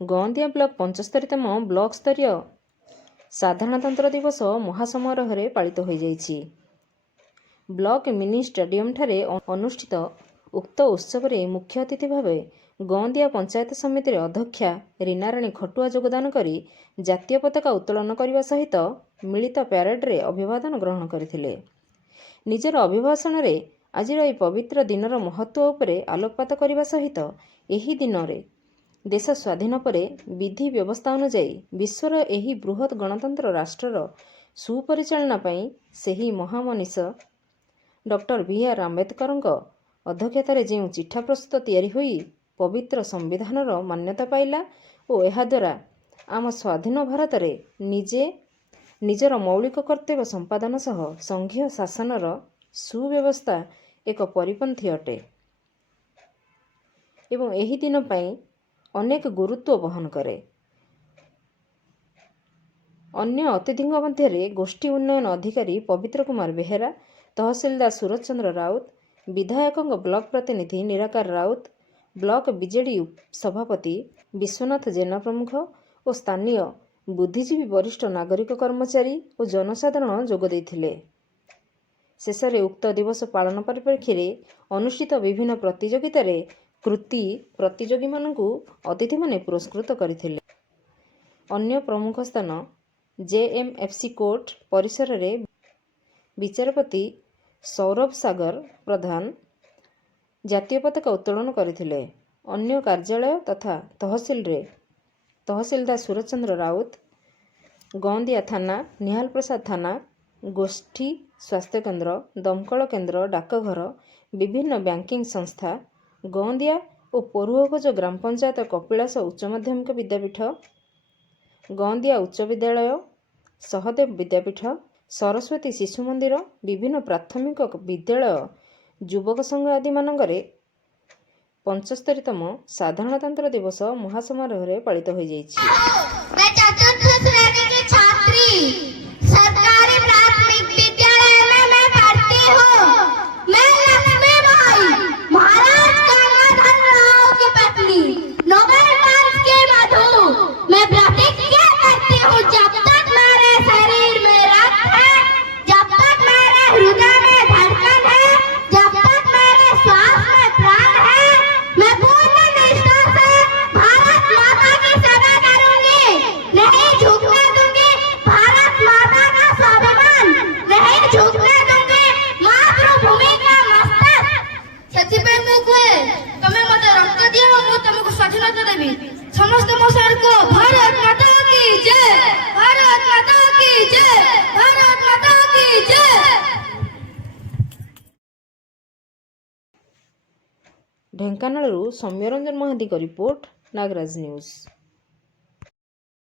गौंदिया block 75तम block स्तरीय साधारणतंत्र दिवस महासमारोह पालित हो जाइछि। ब्लॉक मिनी स्टेडियम ठारे अनुष्ठित उक्त उत्सव में मुख्य अतिथि भाव गौंदिया पंचायत समिति अध्यक्षा रीनाराणी खटुआ योगदान करी जातीय पताका उत्तोलन करने सहित मिलित प्यारेड रे अभिवादन ग्रहण करथिले। निजर अभिभाषण रे आज पवित्र दिनर महत्व उपरे आलोकपात करने सहित एही दिन रे देश स्वाधीन परे विधि व्यवस्था अनुଯାयी विश्वर एही बृहत गणतंत्र राष्ट्रर सुपरिचालना पई सेही महामनीष डॉक्टर बी.आर. आंबेडकर अध्यक्षतार जो चिठा प्रस्तुत तैयारी होई पवित्र संविधानर मान्यता पाइला और यह द्वारा आम स्वाधीन भारत रे निजर मौलिक कर्तव्य संपादन सह संघीय शासनर सुव्यवस्था एक परिपंथी अटे एवं एही दिन पई अनेक गुरुत्व बहन करे। अन्य अतिथिों मध्य गोष्ठी उन्नयन अधिकारी पवित्र कुमार बेहेरा, तहसीलदार सूरज चंद्र राउत, विधायक ब्लॉक प्रतिनिधि निराकार राउत, ब्लॉक बीजेडी सभापति विश्वनाथ जेना प्रमुख और स्थानीय बुद्धिजीवी वरिष्ठ नागरिक कर्मचारी और जनसाधारण जोग देइथिले। शेष में उक्त दिवस पालन परिप्रेक्षी में अनुष्ठित विभिन्न प्रतियोगिता रे कृति प्रतियोगी मानकु अतिथि माने पुरस्कृत करथिले। अन्य प्रमुख स्थान JMFC कोर्ट परिसर रे विचारपति सौरभ सागर प्रधान जातीय पताका उत्तोलन करथिले। अन्य कार्यालय तथा तहसील रे तहसीलदार सूरज चंद्र राउत, गौंदिया थाना, निहाल प्रसाद थाना, गोष्ठी स्वास्थ्य केन्द्र, दमकल केन्द्र, डाकघर, विभिन्न बैंकिंग संस्था, गौंदिया और पौरुहगज ग्राम पंचायत कपिलास उच्च माध्यमिक विद्यापीठ, गौंदिया उच्च विद्यालय, सहदेव विद्यापीठ, सरस्वती शिशु मंदिर, विभिन्न प्राथमिक विद्यालय, युवक संघ आदि मानकरे 75तम साधारणतंत्र दिवस महासमारोह पालित हो जाइछि। मैं चतुर्थ श्रेणी की छात्री सरकारी प्राथमिक विद्यालय में मैं पढ़ती हूँ। मैं लक्ष्मी बाई महाराज गंगाधर राव की पत्नी नोबेल प्राइज के मधु मैं प्रतिज्ञा करती हूँ जब तक मेरे शरीर में रक्त है, जब तक मेरे हृदय में धड़कन है, जब तक मेरे श्वास में प्राण है, मैं पूर्ण निष्ठा से भारत माता की सेवा करूंगी, नहीं झुकने दूंगी भारत माता का स्वाभिमान, नहीं झुकने दूंगी मातृभूमि का मस्तक। ସେଥିପାଇଁ ମୁଁ କୁହେ ତମେ ମୋତେ ରକ୍ତ ଦିଅ ମୁଁ ତମକୁ ସ୍ୱାଧୀନତା ଦେବି। ସମସ୍ତ ମୋ ସରକୁ ଭାରତ ମାତା की जय, भारत माता की जय, भारत माता की जय। ढेंकानालू सौम्यरंजन महादी रिपोर्ट, नागराज न्यूज।